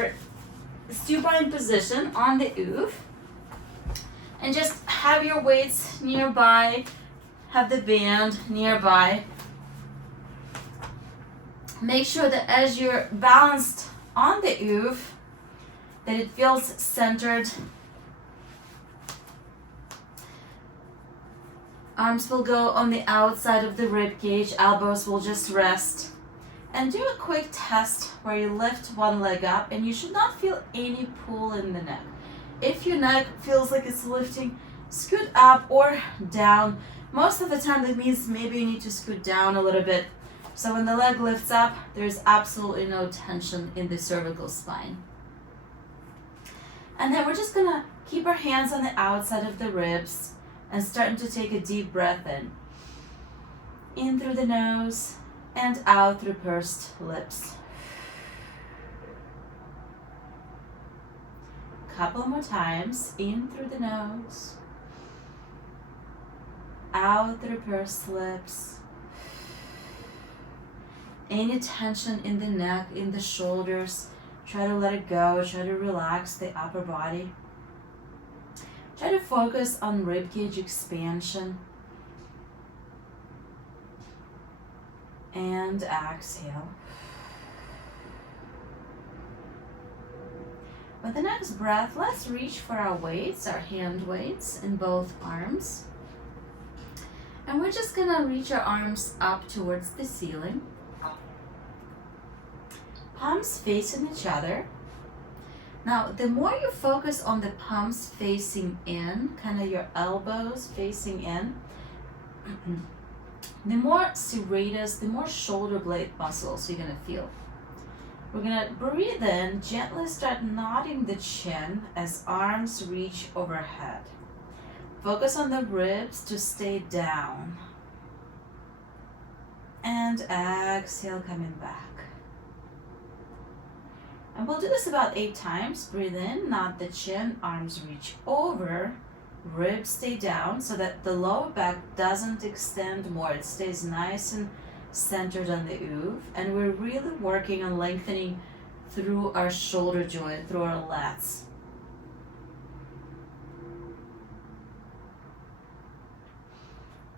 your supine position on the OOV. And just have your weights nearby, have the band nearby. Make sure that as you're balanced on the OOV, that it feels centered. Arms will go on the outside of the rib cage, elbows will just rest. And do a quick test where you lift one leg up and you should not feel any pull in the neck. If your neck feels like it's lifting, scoot up or down. Most of the time that means maybe you need to scoot down a little bit. So when the leg lifts up, there's absolutely no tension in the cervical spine. And then we're just gonna keep our hands on the outside of the ribs and starting to take a deep breath in. In through the nose and out through pursed lips. Couple more times, in through the nose, out through pursed lips. Any tension in the neck, in the shoulders, try to let it go, try to relax the upper body. Try to focus on ribcage expansion. And exhale. With the next breath, let's reach for our weights, our hand weights in both arms. And we're just gonna reach our arms up towards the ceiling. Palms facing each other. Now, the more you focus on the palms facing in, kind of your elbows facing in, the more serratus, the more shoulder blade muscles you're gonna feel. We're gonna breathe in, gently start nodding the chin as arms reach overhead. Focus on the ribs to stay down. And exhale, coming back. And we'll do this about 8 times. Breathe in, nod the chin, arms reach over, ribs stay down so that the lower back doesn't extend more. It stays nice and centered on the OOV, and we're really working on lengthening through our shoulder joint, through our lats.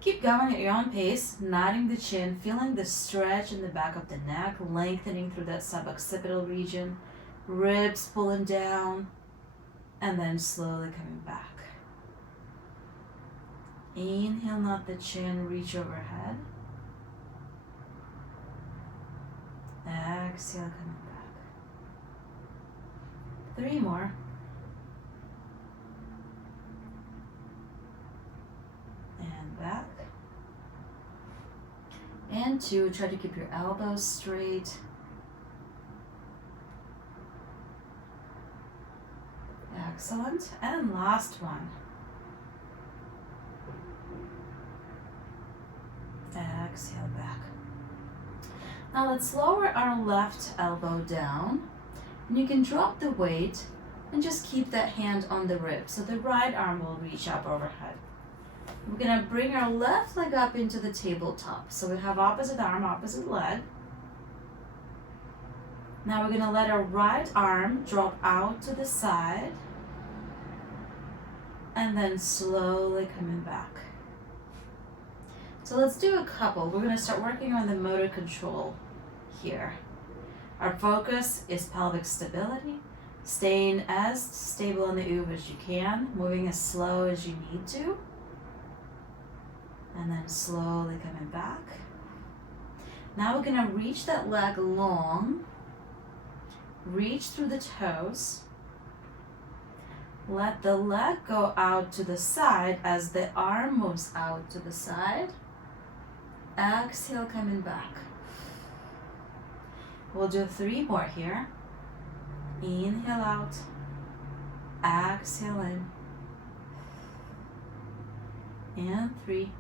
Keep going at your own pace, nodding the chin, feeling the stretch in the back of the neck, lengthening through that suboccipital region, ribs pulling down, and then slowly coming back. Inhale, nod the chin, reach overhead. Exhale, coming back. 3 more. And back. And 2, try to keep your elbows straight. Excellent. And last one. Exhale, back. Now let's lower our left elbow down, and you can drop the weight and just keep that hand on the rib, so the right arm will reach up overhead. We're gonna bring our left leg up into the tabletop, so we have opposite arm, opposite leg. Now we're gonna let our right arm drop out to the side, and then slowly coming back. So let's do a couple. We're gonna start working on the motor control here. Our focus is pelvic stability, staying as stable on the OOV as you can, moving as slow as you need to, and then slowly coming back. Now we're gonna reach that leg long, reach through the toes, let the leg go out to the side as the arm moves out to the side. Exhale, coming back. We'll do 3 more here. Inhale out, exhale in, and 3.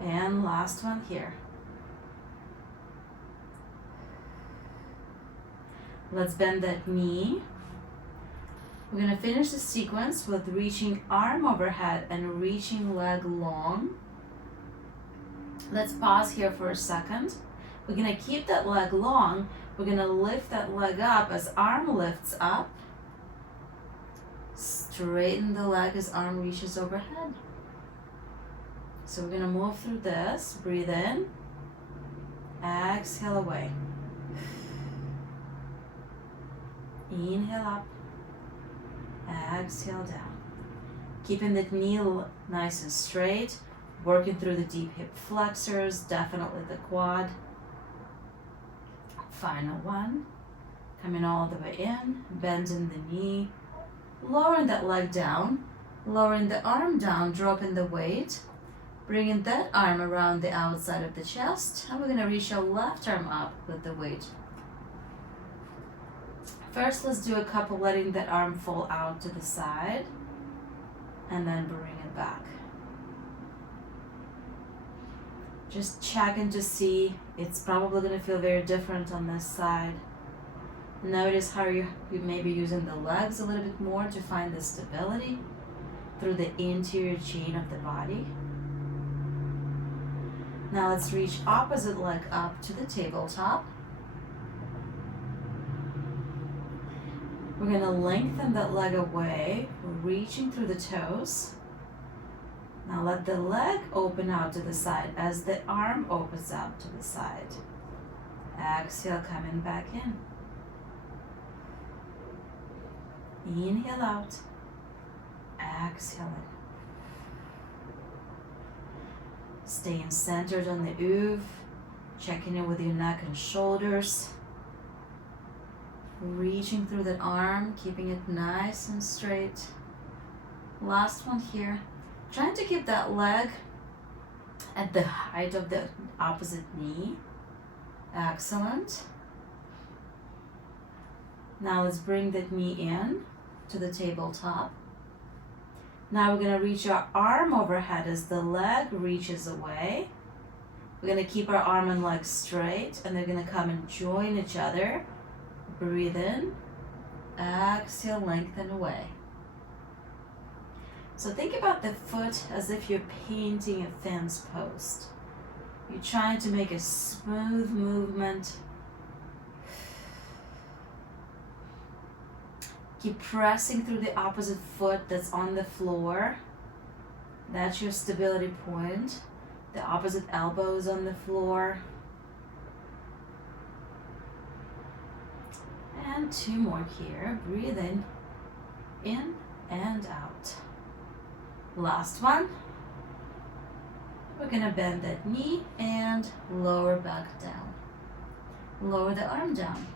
And last one here. Let's bend that knee. We're gonna finish the sequence with reaching arm overhead and reaching leg long. Let's pause here for a second. We're gonna keep that leg long. We're gonna lift that leg up as arm lifts up. Straighten the leg as arm reaches overhead. So we're gonna move through this. Breathe in. Exhale away. Inhale up. Exhale down. Keeping the knee nice and straight. Working through the deep hip flexors, definitely the quad. Final one. Coming all the way in, bending the knee. Lowering that leg down. Lowering the arm down, dropping the weight. Bringing that arm around the outside of the chest. And we're going to reach our left arm up with the weight. First, let's do a couple letting that arm fall out to the side. And then bring it back. Just checking to see. It's probably going to feel very different on this side. Notice how you may be using the legs a little bit more to find the stability through the interior chain of the body. Now let's reach opposite leg up to the tabletop. We're going to lengthen that leg away, reaching through the toes. Now let the leg open out to the side as the arm opens up to the side. Exhale, coming back in. Inhale out. Exhale in. Staying centered on the OOV. Checking in with your neck and shoulders. Reaching through that arm, keeping it nice and straight. Last one here. Trying to keep that leg at the height of the opposite knee. Excellent. Now let's bring that knee in to the tabletop. Now we're going to reach our arm overhead as the leg reaches away. We're going to keep our arm and leg straight, and they're going to come and join each other. Breathe in. Exhale, lengthen away. So think about the foot as if you're painting a fence post. You're trying to make a smooth movement. Keep pressing through the opposite foot that's on the floor. That's your stability point. The opposite elbow is on the floor. And two more here. Breathe in and out. Last one. We're gonna bend that knee and lower back down. Lower the arm down.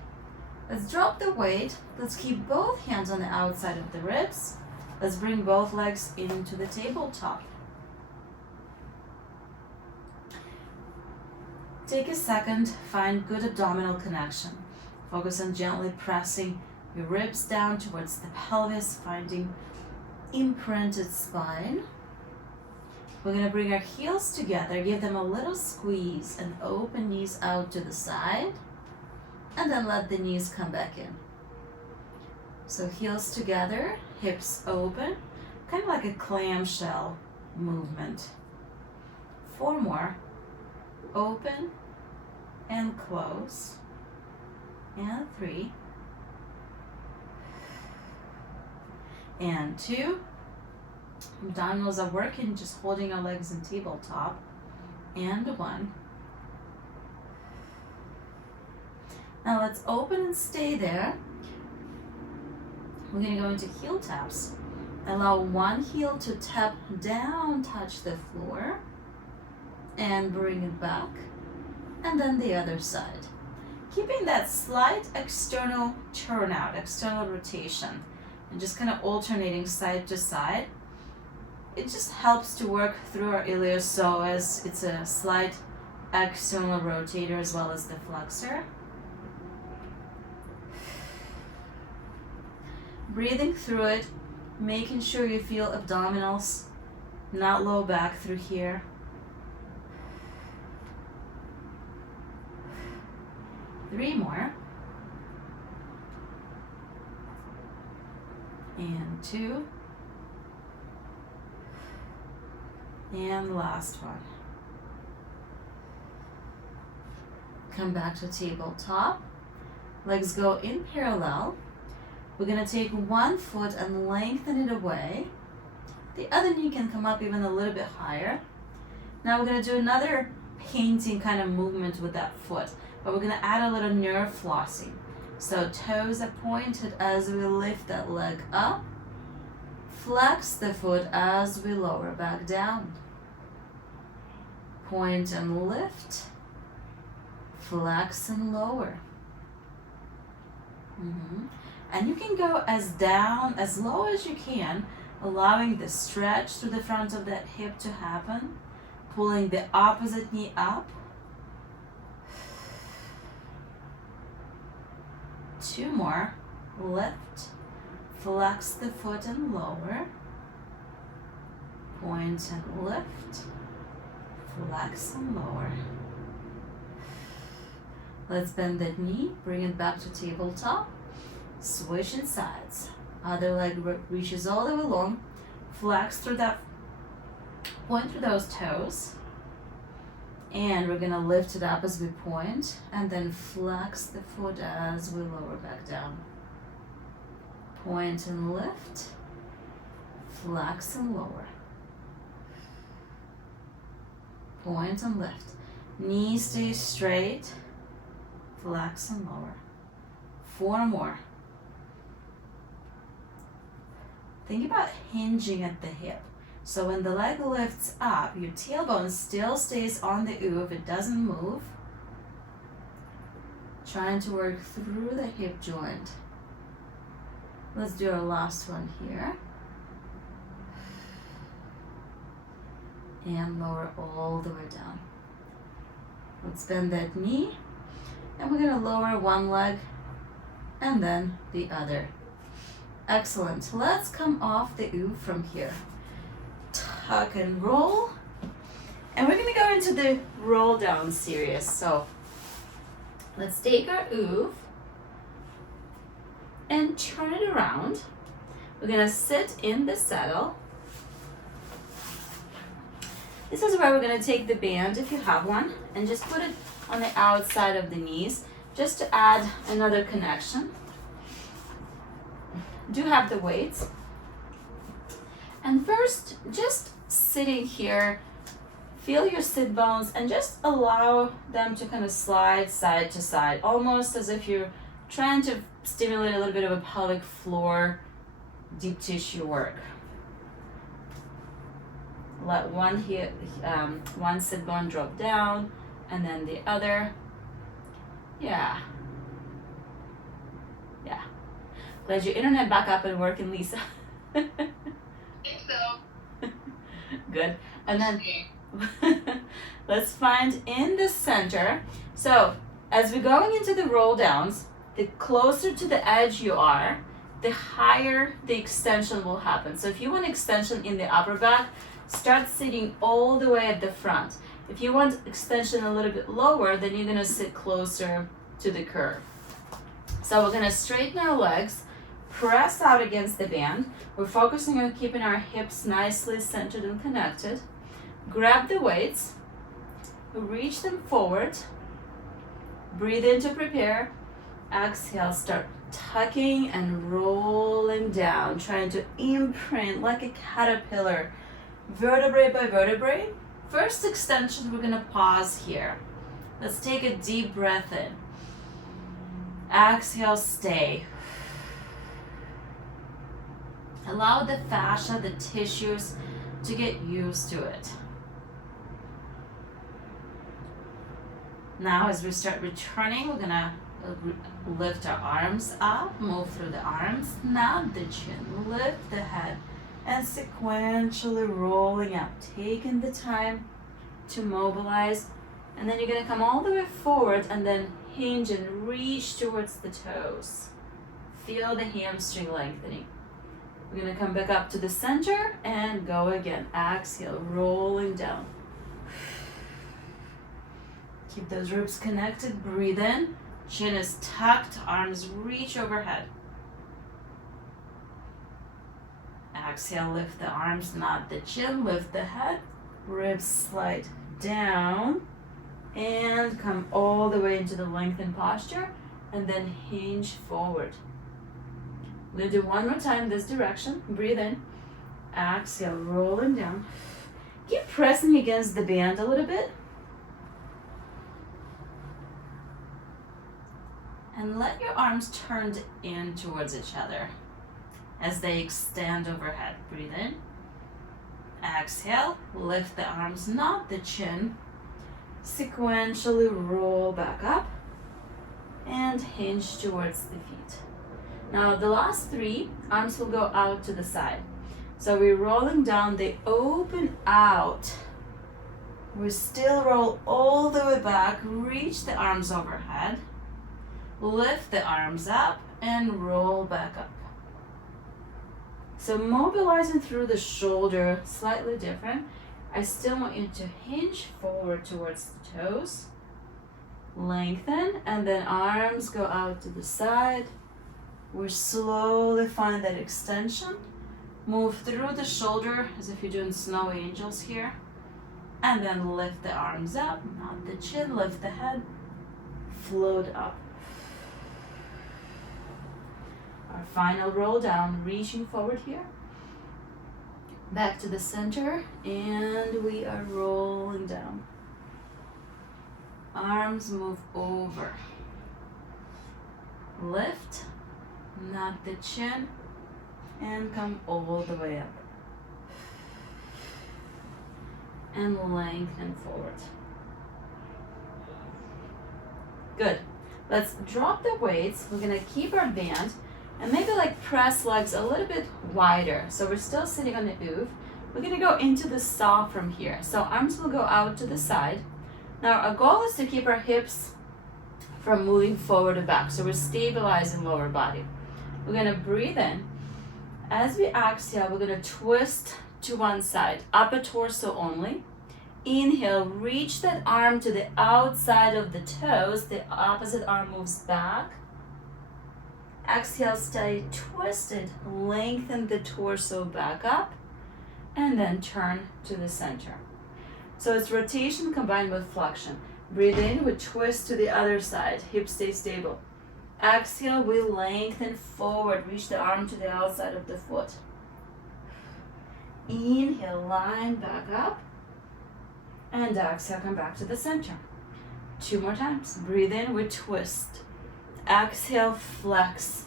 Let's drop the weight. Let's keep both hands on the outside of the ribs. Let's bring both legs into the tabletop. Take a second, find good abdominal connection. Focus on gently pressing your ribs down towards the pelvis, finding imprinted spine. We're going to bring our heels together, give them a little squeeze, and open knees out to the side, and then let the knees come back in. So heels together, hips open, kind of like a clamshell movement. 4 more. Open and close. And 3. And 2. Abdominals are working, just holding our legs in tabletop. And 1. Now let's open and stay there. We're going to go into heel taps. Allow one heel to tap down, touch the floor, and bring it back. And then the other side. Keeping that slight external turnout, external rotation, and just kind of alternating side to side. It just helps to work through our iliopsoas. It's a slight external rotator as well as the flexor. Breathing through it, making sure you feel abdominals, not low back through here. Three more. And 2. And last one. Come back to tabletop. Legs go in parallel. We're gonna take one foot and lengthen it away. The other knee can come up even a little bit higher. Now we're gonna do another painting kind of movement with that foot, but we're gonna add a little nerve flossing. So toes are pointed as we lift that leg up. Flex the foot as we lower back down. Point and lift. Flex and lower. And you can go as down, as low as you can, allowing the stretch through the front of that hip to happen. Pulling the opposite knee up. 2 more. Lift. Flex the foot and lower. Point and lift. Flex and lower. Let's bend that knee. Bring it back to tabletop. Switching sides. Other leg reaches all the way along. Flex through that. Point through those toes. And we're gonna lift it up as we point, and then flex the foot as we lower back down. Point and lift, flex and lower. Point and lift. Knee stays straight, flex and lower. 4 more. Think about hinging at the hip. So when the leg lifts up, your tailbone still stays on the OOV, it doesn't move. Trying to work through the hip joint. Let's do our last one here. And lower all the way down. Let's bend that knee. And we're gonna lower one leg and then the other. Excellent. Let's come off the OOV from here. Tuck and roll, and we're going to go into the roll down series. So let's take our OOV and turn it around. We're going to sit in the saddle. This is where we're going to take the band, if you have one, and just put it on the outside of the knees just to add another connection. Do have the weights. And first, just sitting here, feel your sit bones and just allow them to kind of slide side to side, almost as if you're trying to stimulate a little bit of a pelvic floor, deep tissue work. Let one sit bone drop down and then the other. Yeah. Glad your internet back up and working, Lisa. I think so. Good. And then let's find in the center. So as we're going into the roll downs, the closer to the edge you are, the higher the extension will happen. So if you want extension in the upper back, start sitting all the way at the front. If you want extension a little bit lower, then you're gonna sit closer to the curve. So we're gonna straighten our legs, press out against the band. We're focusing on keeping our hips nicely centered and connected. Grab the weights, reach them forward, breathe in to prepare, exhale, start tucking and rolling down, trying to imprint like a caterpillar, vertebrae by vertebrae. First extension, we're gonna pause here. Let's take a deep breath in. Exhale, stay. Allow the fascia, the tissues to get used to it. Now as we start returning, we're gonna lift our arms up, move through the arms, nod the chin, lift the head, and sequentially rolling up, taking the time to mobilize, and then you're gonna come all the way forward and then hinge and reach towards the toes. Feel the hamstring lengthening. We're gonna come back up to the center and go again. Exhale, rolling down. Keep those ribs connected, breathe in. Chin is tucked, arms reach overhead. Exhale, lift the arms, not the chin, lift the head. Ribs slide down. And come all the way into the lengthened posture, and then hinge forward. We're gonna do one more time this direction. Breathe in, exhale, rolling down. Keep pressing against the band a little bit. And let your arms turn in towards each other as they extend overhead. Breathe in, exhale, lift the arms, not the chin. Sequentially roll back up and hinge towards the feet. Now the last three, arms will go out to the side. So we're rolling down, they open out. We still roll all the way back, reach the arms overhead, lift the arms up and roll back up. So mobilizing through the shoulder, slightly different. I still want you to hinge forward towards the toes, lengthen, and then arms go out to the side. We slowly find that extension. Move through the shoulder as if you're doing snow angels here. And then lift the arms up, not the chin, lift the head, float up. Our final roll down, reaching forward here. Back to the center, and we are rolling down. Arms move over. Lift, not the chin, and come all the way up. And lengthen forward. Good. Let's drop the weights. We're gonna keep our band and maybe like press legs a little bit wider. So we're still sitting on the OOV. We're gonna go into the saw from here. So arms will go out to the side. Now our goal is to keep our hips from moving forward and back. So we're stabilizing lower body. We're gonna breathe in. As we exhale, we're gonna twist to one side, upper torso only. Inhale, reach that arm to the outside of the toes. The opposite arm moves back. Exhale, stay twisted, lengthen the torso back up, and then turn to the center. So it's rotation combined with flexion. Breathe in, we twist to the other side, hips stay stable. Exhale, we lengthen forward, reach the arm to the outside of the foot. Inhale, line back up, and exhale, come back to the center. 2 more times. Breathe in, we twist. Exhale, flex.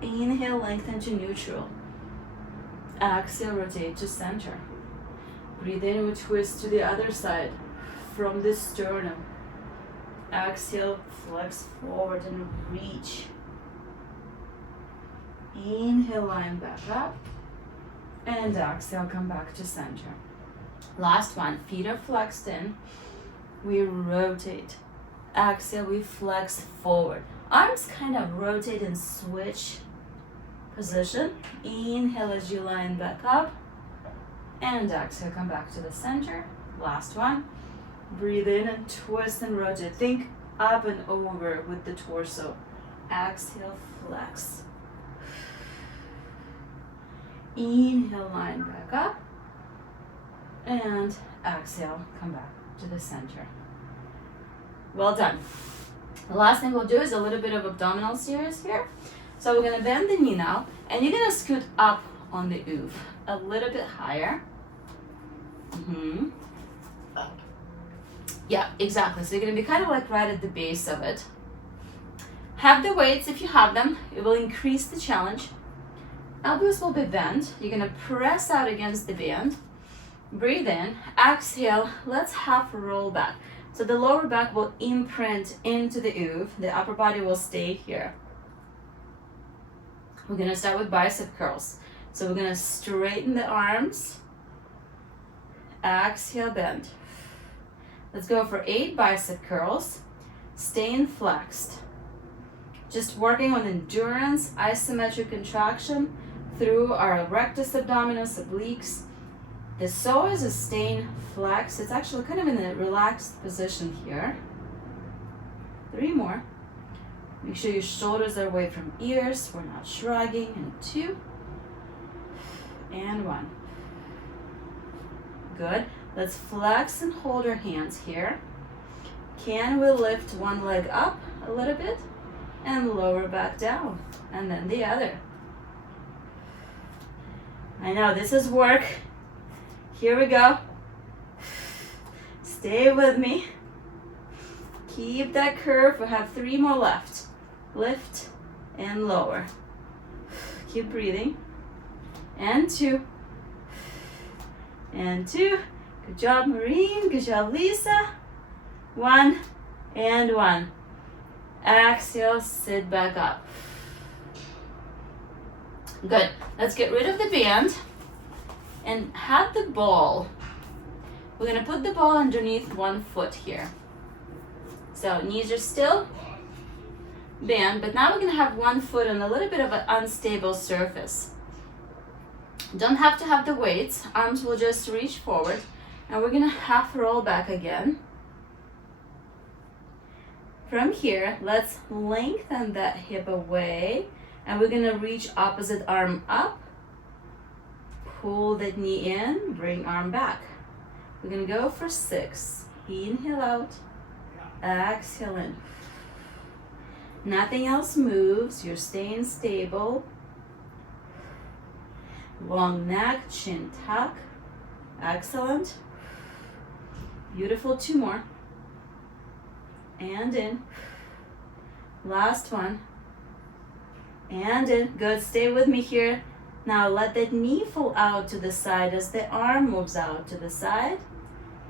Inhale, lengthen to neutral. Exhale, rotate to center. Breathe in, we twist to the other side from the sternum. Exhale, flex forward and reach. Inhale, line back up. And exhale, come back to center. Last one, feet are flexed in. We rotate. Exhale, we flex forward. Arms kind of rotate and switch position. Inhale as you line back up. And exhale, come back to the center. Last one. Breathe in and twist and rotate. Think up and over with the torso. Exhale, flex. Inhale, line back up. And exhale, come back to the center. Well done. The last thing we'll do is a little bit of abdominal series here. So we're gonna bend the knee now, and you're gonna scoot up on the OOV a little bit higher. Yeah, exactly. So you're gonna be kind of like right at the base of it. Have the weights if you have them. It will increase the challenge. Elbows will be bent. You're gonna press out against the band. Breathe in, exhale, let's half roll back. So the lower back will imprint into the OOV, the upper body will stay here. We're gonna start with bicep curls. So we're gonna straighten the arms, exhale, bend. Let's go for 8 bicep curls, staying flexed. Just working on endurance, isometric contraction through our rectus abdominis, obliques. The psoas is staying flexed. It's actually kind of in a relaxed position here. 3 more. Make sure your shoulders are away from ears. We're not shrugging. And 2. And 1. Good. Let's flex and hold our hands here. Can we lift one leg up a little bit and lower back down? And then the other. I know this is work. Here we go. Stay with me. Keep that curve. We have 3 more left. Lift and lower. Keep breathing. And 2. And 2. Good job, Maureen. Good job, Lisa. 1 and 1. Exhale, sit back up. Good. Let's get rid of the band and have the ball. We're going to put the ball underneath one foot here. So knees are still, band, but now we're going to have one foot on a little bit of an unstable surface. Don't have to have the weights. Arms will just reach forward, and we're going to half roll back again. From here, let's lengthen that hip away, and we're going to reach opposite arm up. Pull that knee in, bring arm back. We're going to go for 6. Inhale out, exhale in. Nothing else moves, you're staying stable. Long neck, chin tuck. Excellent. Beautiful. 2 more. And in. Last one. And in. Good. Stay with me here. Now let that knee fall out to the side as the arm moves out to the side.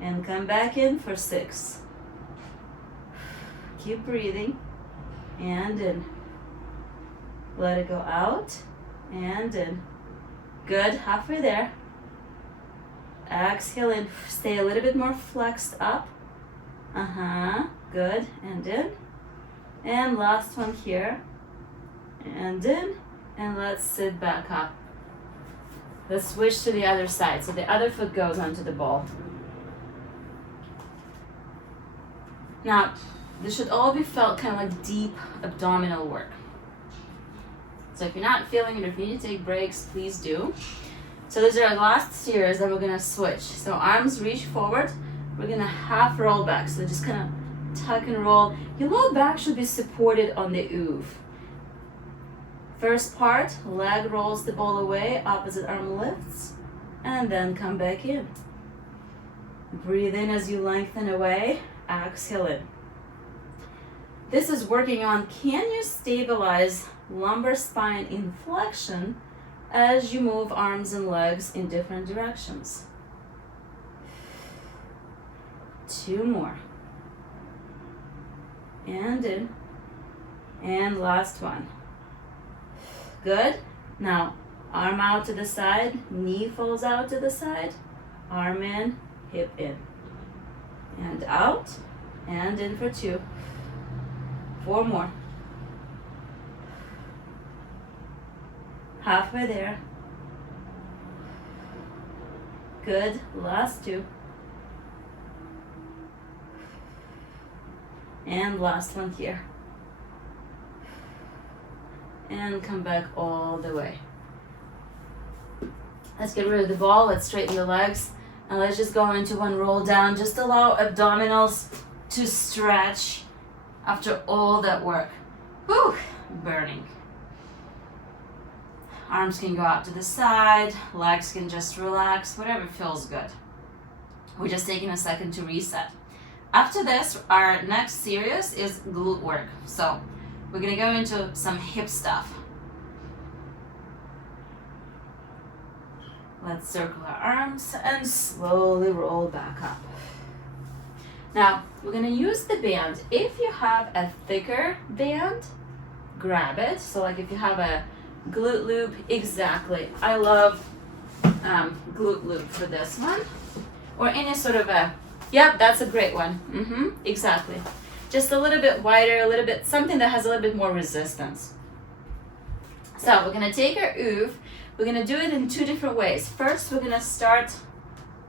And come back in for 6. Keep breathing. And in. Let it go out. And in. Good. Halfway there. Exhale in. Stay a little bit more flexed up. Good. And in. And last one here. And in. And let's sit back up. Let's switch to the other side. So the other foot goes onto the ball. Now, this should all be felt kind of like deep abdominal work. So if you're not feeling it, or if you need to take breaks, please do. So those are our last series that we're gonna switch. So arms reach forward, we're gonna half roll back. So just kind of tuck and roll. Your low back should be supported on the OOV. First part, leg rolls the ball away, opposite arm lifts, and then come back in. Breathe in as you lengthen away, exhale in. This is working on, can you stabilize lumbar spine inflection as you move arms and legs in different directions? 2 more. And in. And last one. Good. Now, arm out to the side, knee falls out to the side, arm in, hip in. And out, and in for 2. 4 more. Halfway there. Good. Last 2. And last one here. And come back all the way. Let's get rid of the ball. Let's straighten the legs. And let's just go into one roll down. Just allow abdominals to stretch after all that work. Whew, burning. Arms can go out to the side. Legs can just relax, whatever feels good. We're just taking a second to reset. After this, our next series is glute work. So we're gonna go into some hip stuff. Let's circle our arms and slowly roll back up. Now, we're gonna use the band. If you have a thicker band, grab it. So like if you have a glute loop, exactly. I love glute loop for this one. Or any sort of a, yep, that's a great one. Exactly. Just a little bit wider, a little bit, something that has a little bit more resistance. So we're gonna take our OOV. We're gonna do it in 2 different ways. First, we're gonna start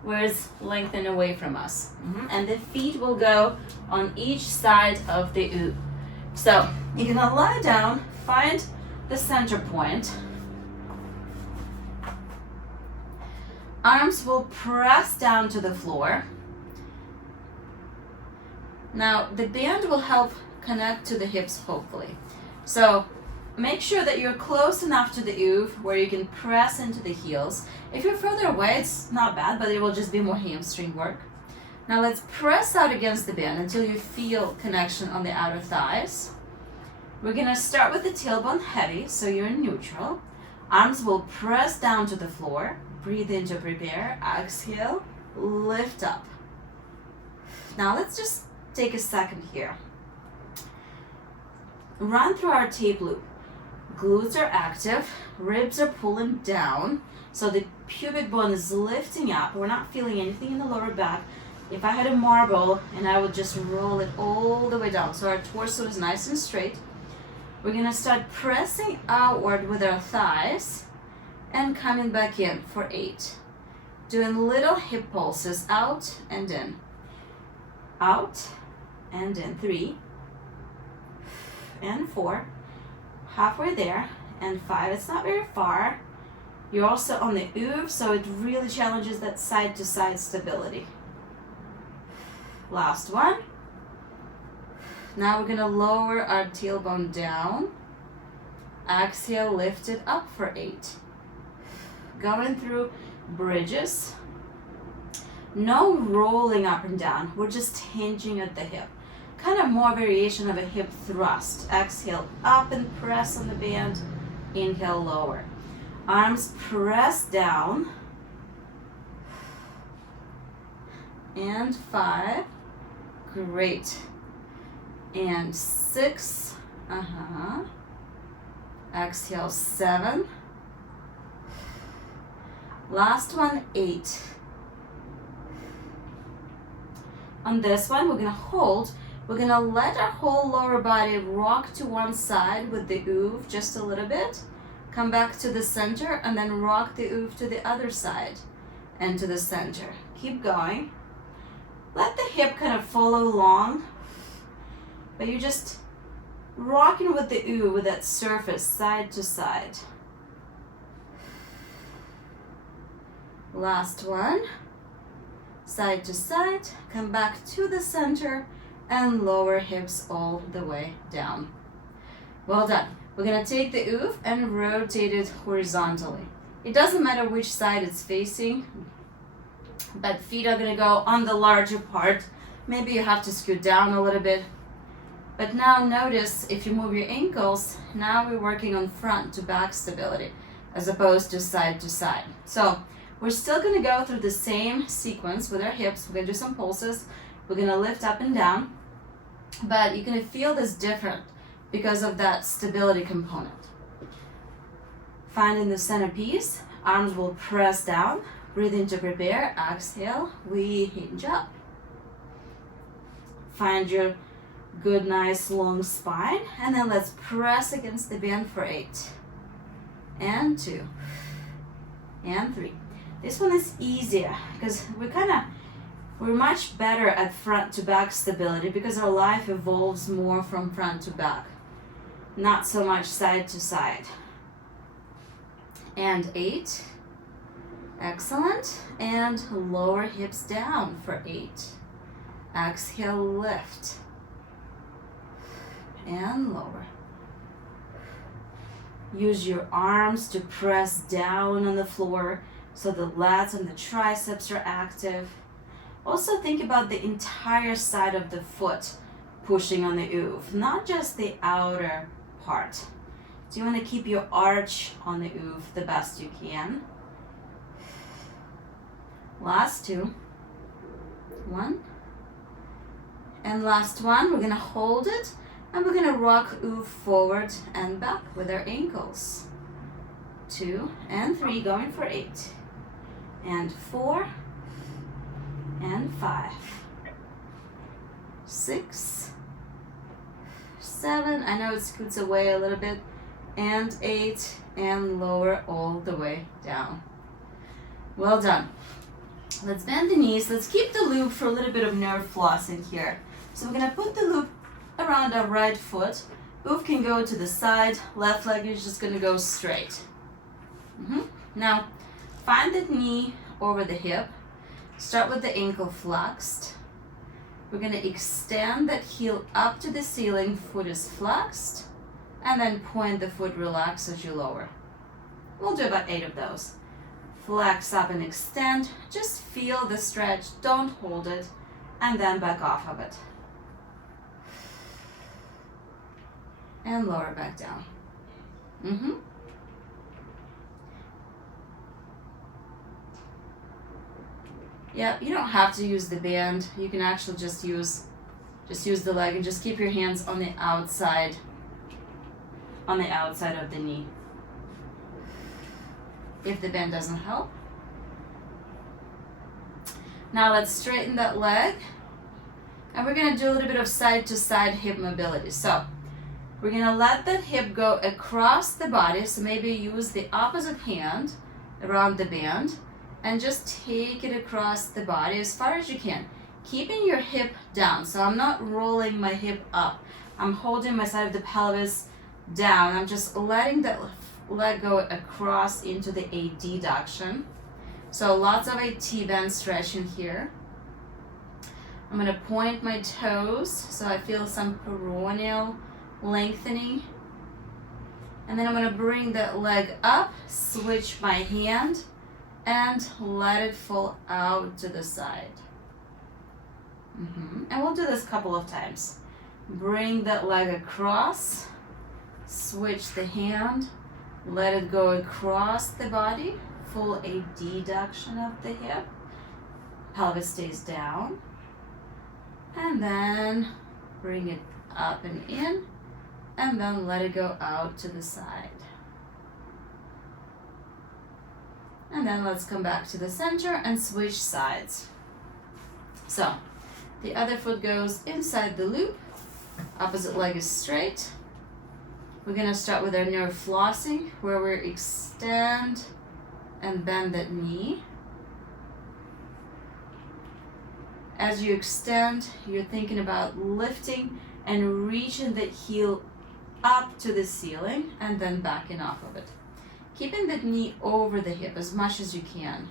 where it's lengthened away from us. And the feet will go on each side of the OOV. So you're gonna lie down, find the center point. Arms will press down to the floor. Now the band will help connect to the hips, hopefully. So make sure that you're close enough to the OOV where you can press into the heels. If you're further away, it's not bad, but it will just be more hamstring work. Now let's press out against the band until you feel connection on the outer thighs. We're gonna start with the tailbone heavy, so you're in neutral. Arms will press down to the floor. Breathe in to prepare. Exhale, lift up. Now let's just take a second here. Run through our tape loop. Glutes are active, ribs are pulling down, so the pubic bone is lifting up. We're not feeling anything in the lower back. If I had a marble and I would just roll it all the way down, so our torso is nice and straight. We're gonna start pressing outward with our thighs and coming back in for 8. Doing little hip pulses, out and in. Out and in. 3 and 4. Halfway there, and 5. It's not very far. You're also on the OOV, so it really challenges that side to side stability. Last one. Now we're gonna lower our tailbone down. Exhale, lift it up for 8. Going through bridges. No rolling up and down. We're just hinging at the hip. Kind of more variation of a hip thrust. Exhale, up and press on the band. Inhale, lower. Arms press down. And 5. Great. And 6. Exhale, 7. Last one, 8. On this one, we're gonna hold. We're gonna let our whole lower body rock to one side with the OOV just a little bit. Come back to the center and then rock the OOV to the other side and to the center. Keep going. Let the hip kind of follow along, but you're just rocking with the OOV with that surface side to side. Last one. Side to side, come back to the center and lower hips all the way down. Well done. We're gonna take the OOV and rotate it horizontally. It doesn't matter which side it's facing, but feet are gonna go on the larger part. Maybe you have to scoot down a little bit. But now notice if you move your ankles, now we're working on front to back stability as opposed to side to side. So we're still gonna go through the same sequence with our hips. We're gonna do some pulses. We're gonna lift up and down, but you're gonna feel this different because of that stability component. Finding the centerpiece, arms will press down. Breathe in to prepare. Exhale, we hinge up. Find your good, nice, long spine, and then let's press against the band for 8. And 2. And 3. This one is easier because we're much better at front to back stability because our life evolves more from front to back, not so much side to side. And 8. Excellent. And lower hips down for 8. Exhale, lift. And lower. Use your arms to press down on the floor so the lats and the triceps are active. Also think about the entire side of the foot pushing on the OOV, not just the outer part. So you want to keep your arch on the OOV the best you can. Last 2. 1. And last one, we're gonna hold it and we're gonna rock OOV forward and back with our ankles. 2 and 3, going for 8. And 4 and 5. 6, 7, I know it scoots away a little bit, and 8, and lower all the way down. Well done. Let's bend the knees. Let's keep the loop for a little bit of nerve floss in here. So we're gonna put the loop around our right foot. OOV can go to the side, left leg is just gonna go straight. Now, find that knee over the hip. Start with the ankle flexed. We're gonna extend that heel up to the ceiling, foot is flexed, and then point the foot, relax as you lower. We'll do about 8 of those. Flex up and extend, just feel the stretch, don't hold it, and then back off of it. And lower back down. Yeah, you don't have to use the band. You can actually just use the leg and just keep your hands on the outside of the knee. If the band doesn't help. Now let's straighten that leg. And we're gonna do a little bit of side to side hip mobility. So we're gonna let that hip go across the body. So maybe use the opposite hand around the band and just take it across the body as far as you can. Keeping your hip down. So I'm not rolling my hip up. I'm holding my side of the pelvis down. I'm just letting that leg go across into the adduction. So lots of a T-bend stretching here. I'm gonna point my toes so I feel some peroneal lengthening. And then I'm gonna bring that leg up, switch my hand, and let it fall out to the side. And we'll do this a couple of times. Bring that leg across, switch the hand, let it go across the body, full adduction of the hip, pelvis stays down, and then bring it up and in, and then let it go out to the side. And then let's come back to the center and switch sides. So the other foot goes inside the loop, opposite leg is straight. We're gonna start with our nerve flossing, where we extend and bend that knee. As you extend, you're thinking about lifting and reaching the heel up to the ceiling and then backing off of it. Keeping the knee over the hip as much as you can.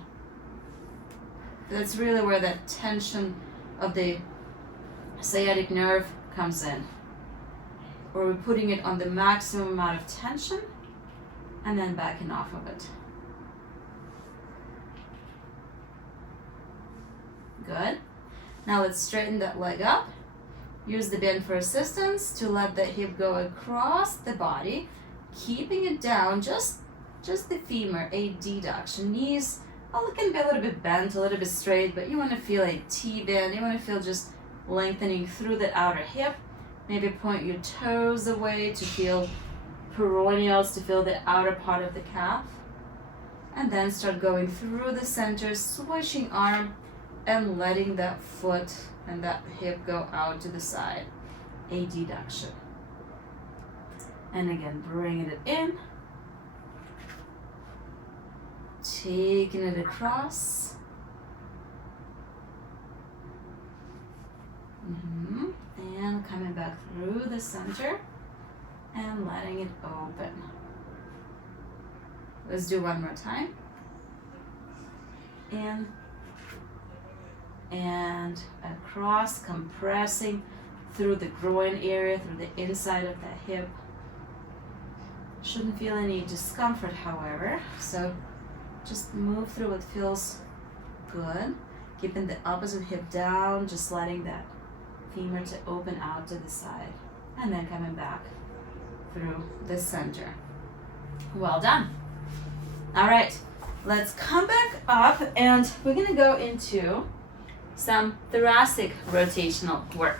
That's really where that tension of the sciatic nerve comes in. Where we're putting it on the maximum amount of tension and then backing off of it. Good. Now let's straighten that leg up. Use the bend for assistance to let the hip go across the body, keeping it down, just the femur, adduction. Knees can be a little bit bent, a little bit straight, but you want to feel a T-bend. You want to feel just lengthening through the outer hip. Maybe point your toes away to feel peroneals, to feel the outer part of the calf. And then start going through the center, switching arm, and letting that foot and that hip go out to the side. Adduction. And again, bringing it in. Taking it across. And coming back through the center and letting it open. Let's do one more time. In and across, compressing through the groin area, through the inside of the hip. Shouldn't feel any discomfort, however, so just move through what feels good. Keeping the opposite hip down, just letting that femur to open out to the side, and then coming back through the center. Well done. All right, let's come back up, and we're gonna go into some thoracic rotational work.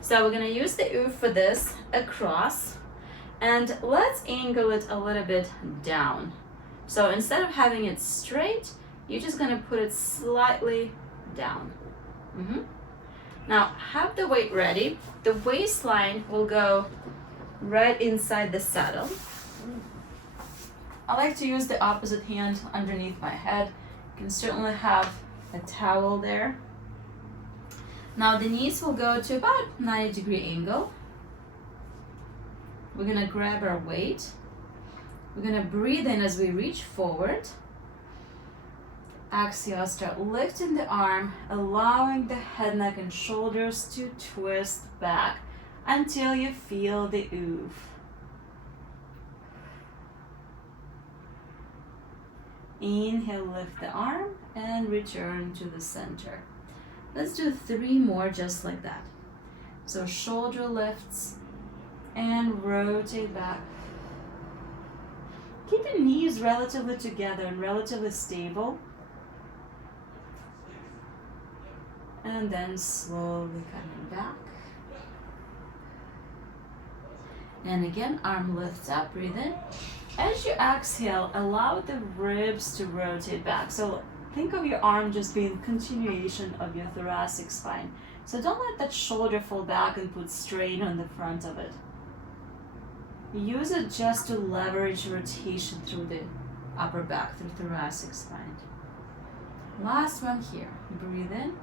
So we're gonna use the OOV for this across, and let's angle it a little bit down. So instead of having it straight, you're just gonna put it slightly down. Now have the weight ready. The waistline will go right inside the saddle. I like to use the opposite hand underneath my head. You can certainly have a towel there. Now the knees will go to about 90-degree angle. We're gonna grab our weight. We're gonna breathe in as we reach forward. exhale, start lifting the arm, allowing the head, neck, and shoulders to twist back until you feel the OOV. Inhale, lift the arm, and return to the center. Let's do 3 more just like that. So shoulder lifts and rotate back. Keep the knees relatively together and relatively stable. And then slowly coming back. And again, arm lifts up, breathe in. As you exhale, allow the ribs to rotate back. So think of your arm just being continuation of your thoracic spine. So don't let that shoulder fall back and put strain on the front of it. Use it just to leverage rotation through the upper back, through thoracic spine. Last one here. Breathe in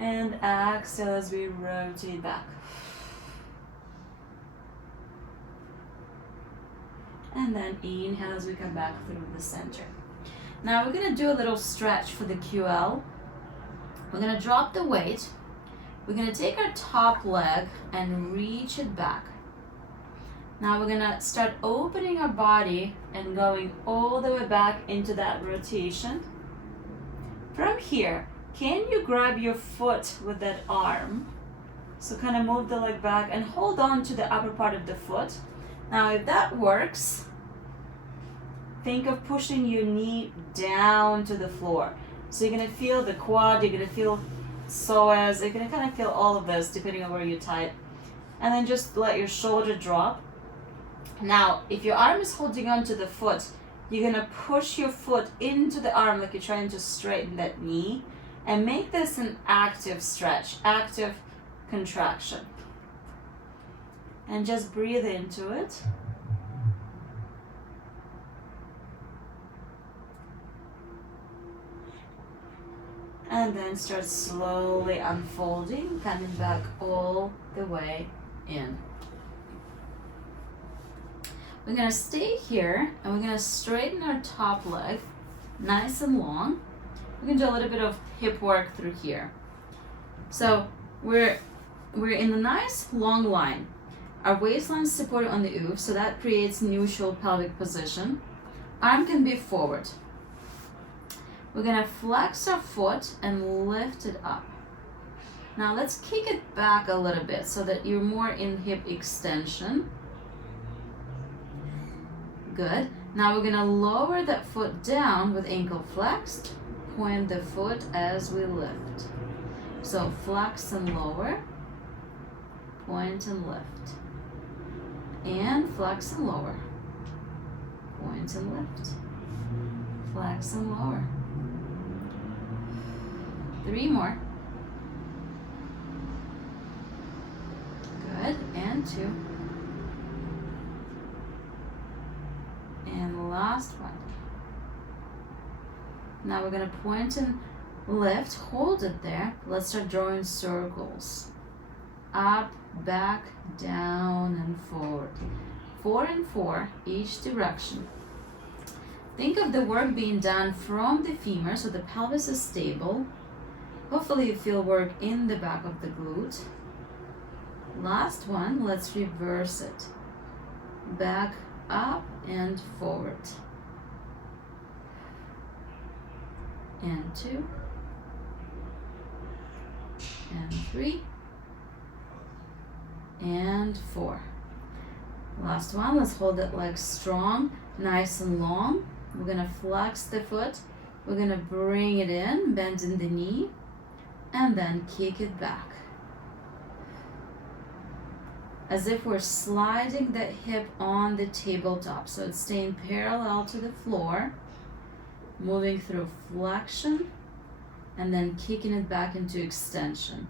and exhale as we rotate back. And then inhale as we come back through the center. Now we're going to do a little stretch for the QL. We're going to drop the weight. We're going to take our top leg and reach it back. Now we're going to start opening our body and going all the way back into that rotation. From here, can you grab your foot with that arm? So kind of move the leg back and hold on to the upper part of the foot. Now if that works, think of pushing your knee down to the floor. So you're going to feel the quad, you're going to feel psoas, you're going to kind of feel all of this depending on where you're tight. And then just let your shoulder drop. Now, if your arm is holding on to the foot, you're going to push your foot into the arm like you're trying to straighten that knee. And make this an active stretch, active contraction. And just breathe into it. And then start slowly unfolding, coming back all the way in. We're going to stay here and we're going to straighten our top leg nice and long. We're going to do a little bit of hip work through here. So we're in a nice long line. Our waistline is supported on the OOV, so that creates neutral pelvic position. Arm can be forward. We're going to flex our foot and lift it up. Now let's kick it back a little bit so that you're more in hip extension. Good. Now we're going to lower that foot down with ankle flexed. Point the foot as we lift. So flex and lower. Point and lift. And flex and lower. Point and lift. Flex and lower. 3 more. Good. And 2. And the last one. Now we're going to point and lift. Hold it there. Let's start drawing circles. Up, back, down, and forward. 4 and 4 each direction. Think of the work being done from the femur, so the pelvis is stable. Hopefully you feel work in the back of the glute. Last one, let's reverse it. Back, up, and forward. And 2. And 3. And 4. Last one, let's hold that leg strong, nice and long. We're going to flex the foot. We're going to bring it in, bend in the knee, and then kick it back. As if we're sliding that hip on the tabletop. So it's staying parallel to the floor, moving through flexion, and then kicking it back into extension.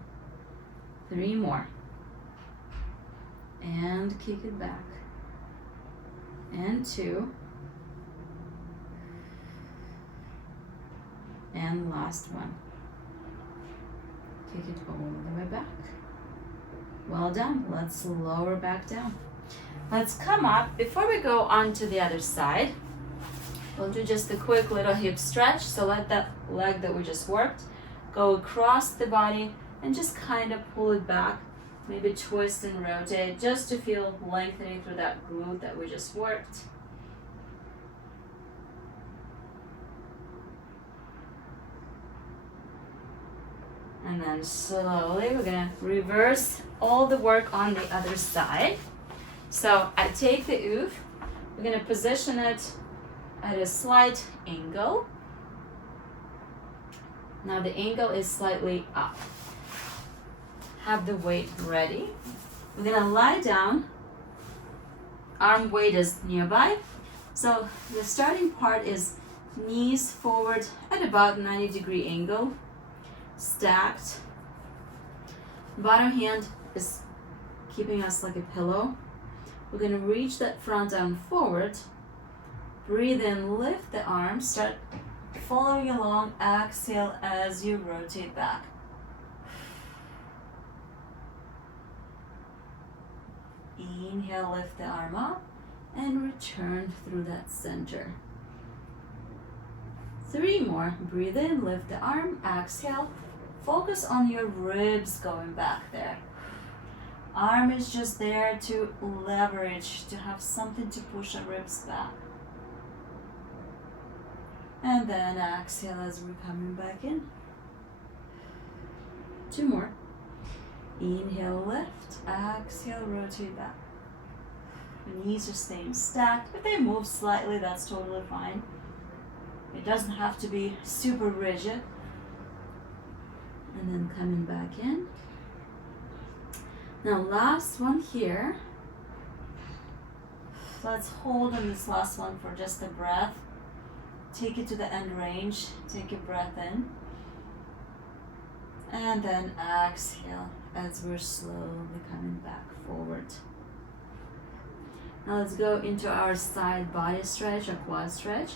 3 more. And kick it back. And 2. And last one. Kick it all the way back. Well done. Let's lower back down. Let's come up. Before we go on to the other side, We'll do just a quick little hip stretch. So let that leg that we just worked go across the body and just kind of pull it back. Maybe twist and rotate just to feel lengthening through that glute that we just worked. And then slowly we're gonna reverse all the work on the other side. So I take the OOV, we're gonna position it at a slight angle. Now the angle is slightly up. Have the weight ready. We're gonna lie down. Arm weight is nearby. So the starting part is knees forward at about 90-degree angle, stacked. Bottom hand is keeping us like a pillow. We're gonna reach that front arm forward. Breathe in, lift the arms, start following along, exhale as you rotate back. Inhale, lift the arm up and return through that center. 3 more. Breathe in, lift the arm, exhale. Focus on your ribs going back there. Arm is just there to leverage, to have something to push our ribs back. And then exhale as we're coming back in. 2 more. Inhale, lift, exhale, rotate back. The knees are staying stacked. If they move slightly, that's totally fine. It doesn't have to be super rigid. And then coming back in. Now last one here. Let's hold on this last one for just a breath. Take it to the end range. Take a breath in. And then exhale as we're slowly coming back forward. Now let's go into our side body stretch or quad stretch.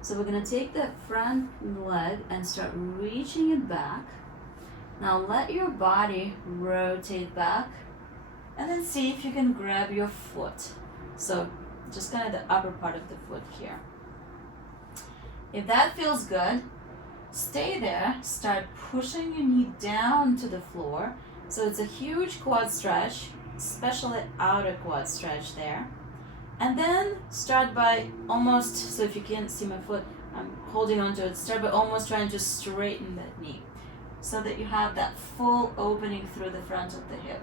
So we're gonna take that front leg and start reaching it back. Now let your body rotate back and then see if you can grab your foot. So just kind of the upper part of the foot here. If that feels good, stay there, start pushing your knee down to the floor. So it's a huge quad stretch, especially outer quad stretch there. And then start by almost, so if you can't see my foot, I'm holding onto it, start by almost trying to straighten that knee so that you have that full opening through the front of the hip.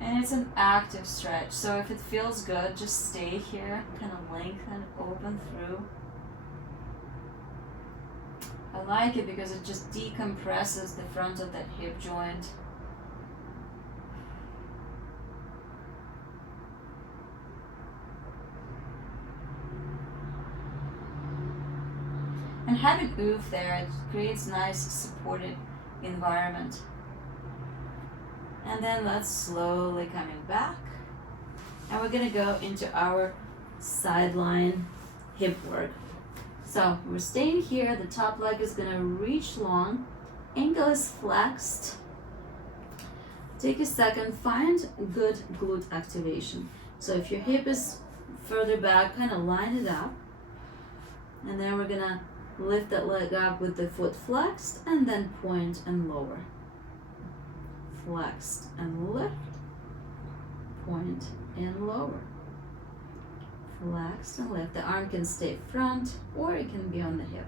And it's an active stretch, so if it feels good, just stay here, kind of lengthen, open through. I like it because it just decompresses the front of that hip joint. And having OOV there, it creates nice supported environment. And then let's slowly coming back. And we're gonna go into our sideline hip work. So we're staying here, the top leg is gonna reach long, ankle is flexed. Take a second, find good glute activation. So if your hip is further back, kind of line it up. And then we're gonna lift that leg up with the foot flexed and then point and lower. Flexed and lift, point and lower. Flexed and lift. The arm can stay front or it can be on the hip.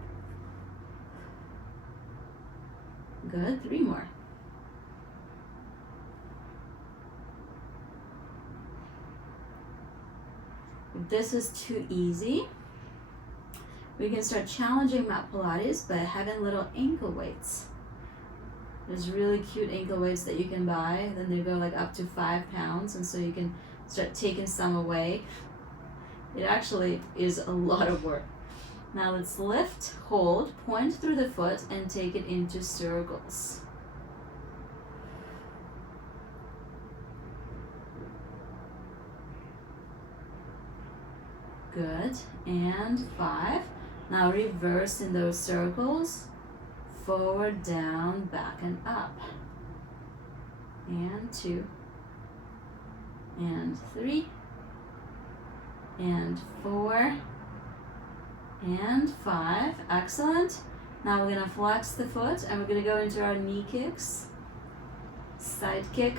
Good, 3 more. If this is too easy, we can start challenging mat Pilates by having little ankle weights. There's really cute ankle weights that you can buy. Then they go like up to 5 pounds, and so you can start taking some away. It actually is a lot of work. Now let's lift, hold, point through the foot, and take it into circles. Good, and 5. Now reverse in those circles, forward, down, back, and up. And 2, and 3, and 4, And 5, excellent. Now we're gonna flex the foot and we're gonna go into our knee kicks, side kick,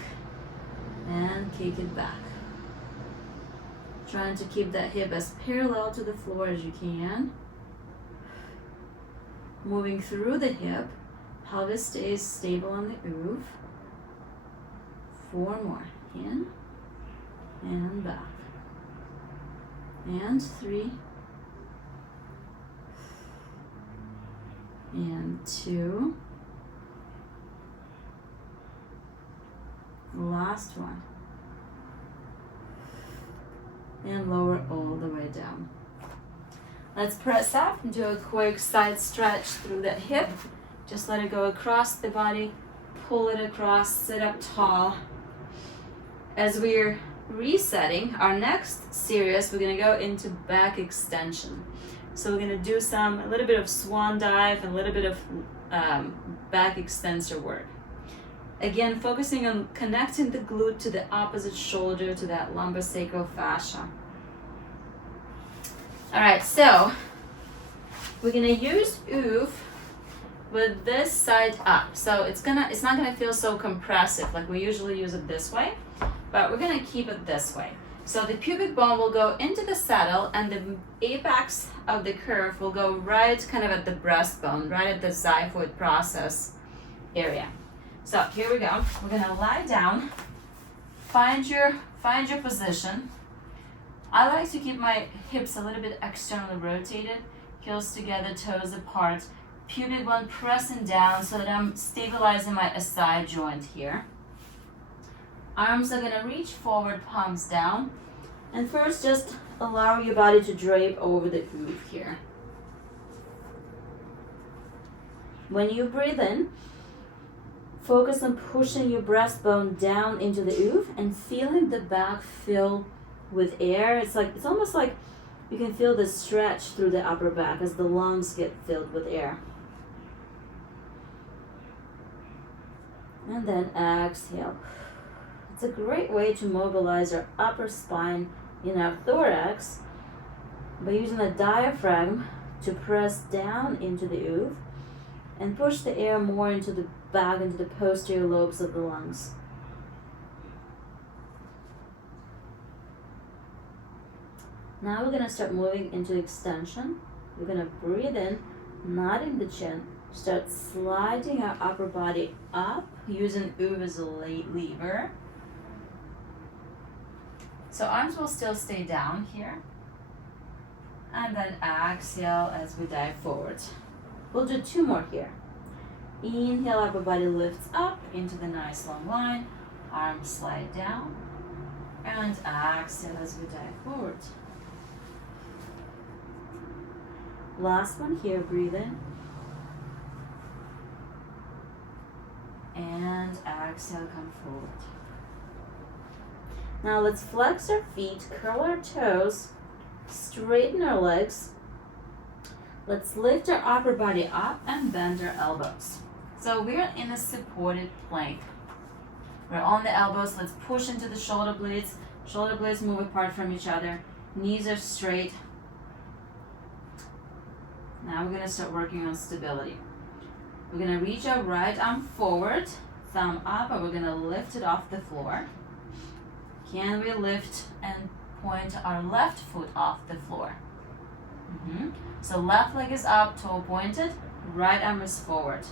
and kick it back. Trying to keep that hip as parallel to the floor as you can. Moving through the hip, pelvis stays stable on the OOV. 4 more, in, and back. And 3, and 2, last one, and lower all the way down. Let's press up and do a quick side stretch through that hip. Just let it go across the body, pull it across, sit up tall. As we're resetting our next series, we're gonna go into back extension. So we're gonna do a little bit of swan dive and a little bit of back extensor work. Again, focusing on connecting the glute to the opposite shoulder to that lumbosacral fascia. All right, so we're gonna use OOV with this side up. So it's not gonna feel so compressive like we usually use it this way, but we're gonna keep it this way. So the pubic bone will go into the saddle and the apex of the curve will go right kind of at the breastbone, right at the xiphoid process area. So here we go. We're gonna lie down, find your position. I like to keep my hips a little bit externally rotated, heels together, toes apart, pubic bone pressing down so that I'm stabilizing my SI joint here. Arms are gonna reach forward, palms down. And first, just allow your body to drape over the OOV here. When you breathe in, focus on pushing your breastbone down into the OOV and feeling the back fill with air. It's almost like you can feel the stretch through the upper back as the lungs get filled with air. And then exhale. It's a great way to mobilize our upper spine in our thorax by using the diaphragm to press down into the OOV and push the air more into the back, into the posterior lobes of the lungs. Now we're going to start moving into extension. We're going to breathe in, nodding the chin, start sliding our upper body up using OOV as a lever. So arms will still stay down here. And then exhale as we dive forward. We'll do 2 more here. Inhale, upper body lifts up into the nice long line. Arms slide down. And exhale as we dive forward. Last one here, breathe in. And exhale, come forward. Now let's flex our feet, curl our toes, straighten our legs. Let's lift our upper body up and bend our elbows. So we're in a supported plank. We're on the elbows. Let's push into the shoulder blades. Shoulder blades move apart from each other. Knees are straight. Now we're going to start working on stability. We're going to reach our right arm forward, thumb up, and we're going to lift it off the floor. Can we lift and point our left foot off the floor? So left leg is up, toe pointed, right arm is forward.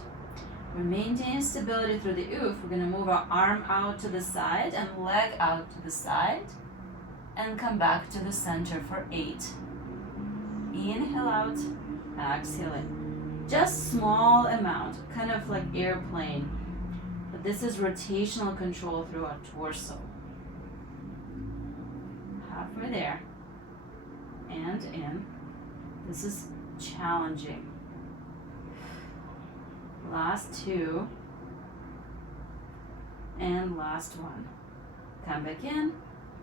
We're maintaining stability through the OOV. We're going to move our arm out to the side and leg out to the side and come back to the center for 8. Inhale out, exhale in. Just small amount, kind of like airplane. But this is rotational control through our torso. Halfway there and in. This is challenging. Last 2 and last 1. Come back in,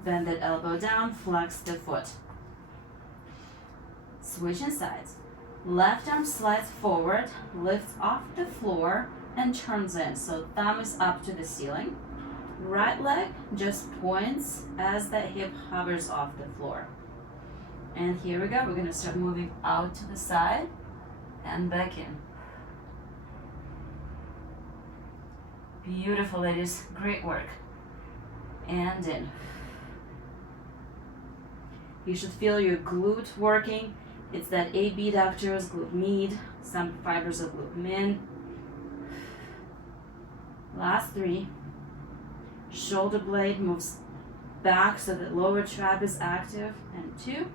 bend that elbow down, flex the foot. Switching sides. Left arm slides forward, lifts off the floor and turns in. So thumb is up to the ceiling. Right leg just points as the hip hovers off the floor. And here we go. We're going to start moving out to the side and back in. Beautiful, ladies. Great work. And in. You should feel your glute working. It's that abductors, glute med, some fibers of glute min. Last 3. Shoulder blade moves back so that lower trap is active. And 2.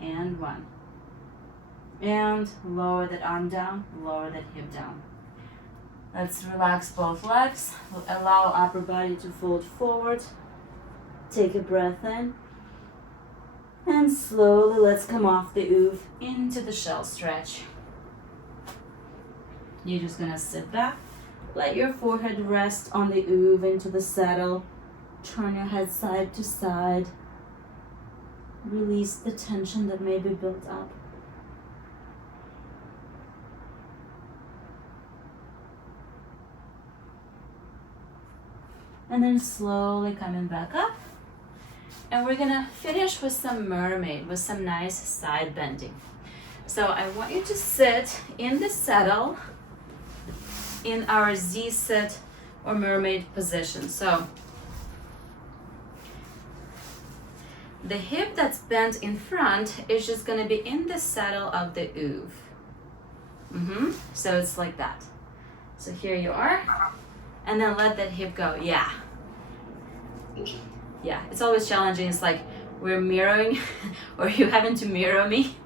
And 1. And lower that arm down, lower that hip down. Let's relax both legs. We'll allow upper body to fold forward. Take a breath in. And slowly let's come off the OOV into the shell stretch. You're just gonna sit back. Let your forehead rest on the OOV into the saddle. Turn your head side to side. Release the tension that may be built up. And then slowly coming back up. And we're gonna finish with some mermaid, with some nice side bending. So I want you to sit in the saddle in our Z sit or mermaid position. So the hip that's bent in front is just gonna be in the saddle of the OOV. So it's like that. So here you are. And then let that hip go. Yeah. Yeah, it's always challenging. It's like we're mirroring or you having to mirror me.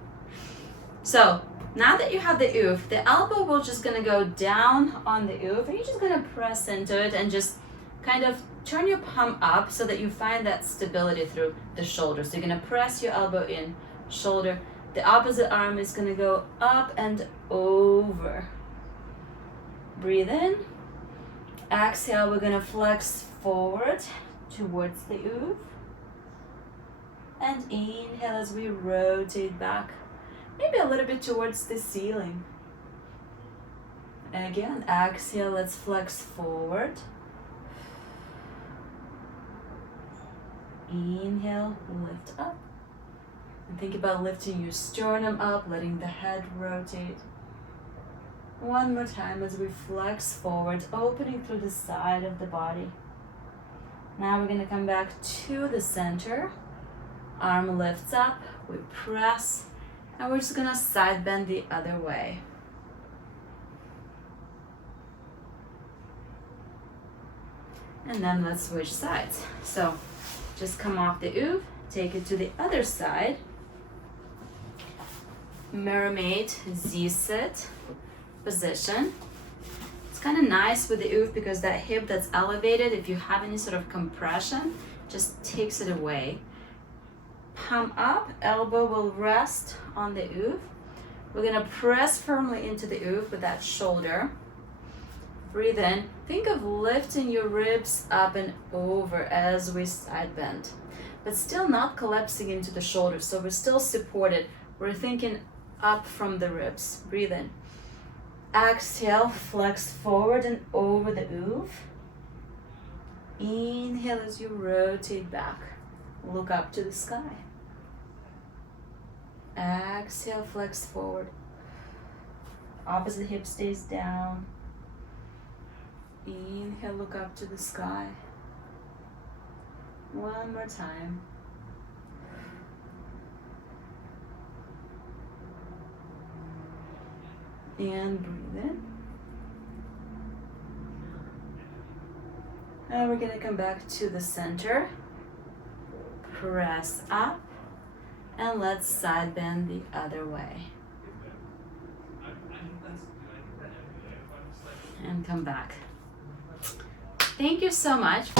So now that you have the OOV, the elbow will just gonna go down on the OOV and you're just gonna press into it and just kind of turn your palm up so that you find that stability through the shoulder. So you're gonna press your elbow in, shoulder. The opposite arm is gonna go up and over. Breathe in. Exhale, we're gonna flex forward towards the OOV. And inhale as we rotate back, maybe a little bit towards the ceiling. And again, exhale, let's flex forward. Inhale, lift up. And think about lifting your sternum up, letting the head rotate. One more time as we flex forward, opening through the side of the body. Now we're gonna come back to the center. Arm lifts up, we press, and we're just gonna side bend the other way. And then let's switch sides. So just come off the OOV, take it to the other side. Mermaid Z-sit position. It's kind of nice with the OOV because that hip that's elevated, if you have any sort of compression, just takes it away. Palm up, elbow will rest on the OOV. We're gonna press firmly into the OOV with that shoulder. Breathe in. Think of lifting your ribs up and over as we side bend, but still not collapsing into the shoulders. So we're still supported. We're thinking up from the ribs. Breathe in. Exhale, flex forward and over the OOV. Inhale as you rotate back. Look up to the sky. Exhale, flex forward. Opposite hip stays down. Inhale, look up to the sky. One more time. And breathe in. And we're gonna come back to the center. Press up. And let's side bend the other way. And come back. Thank you so much.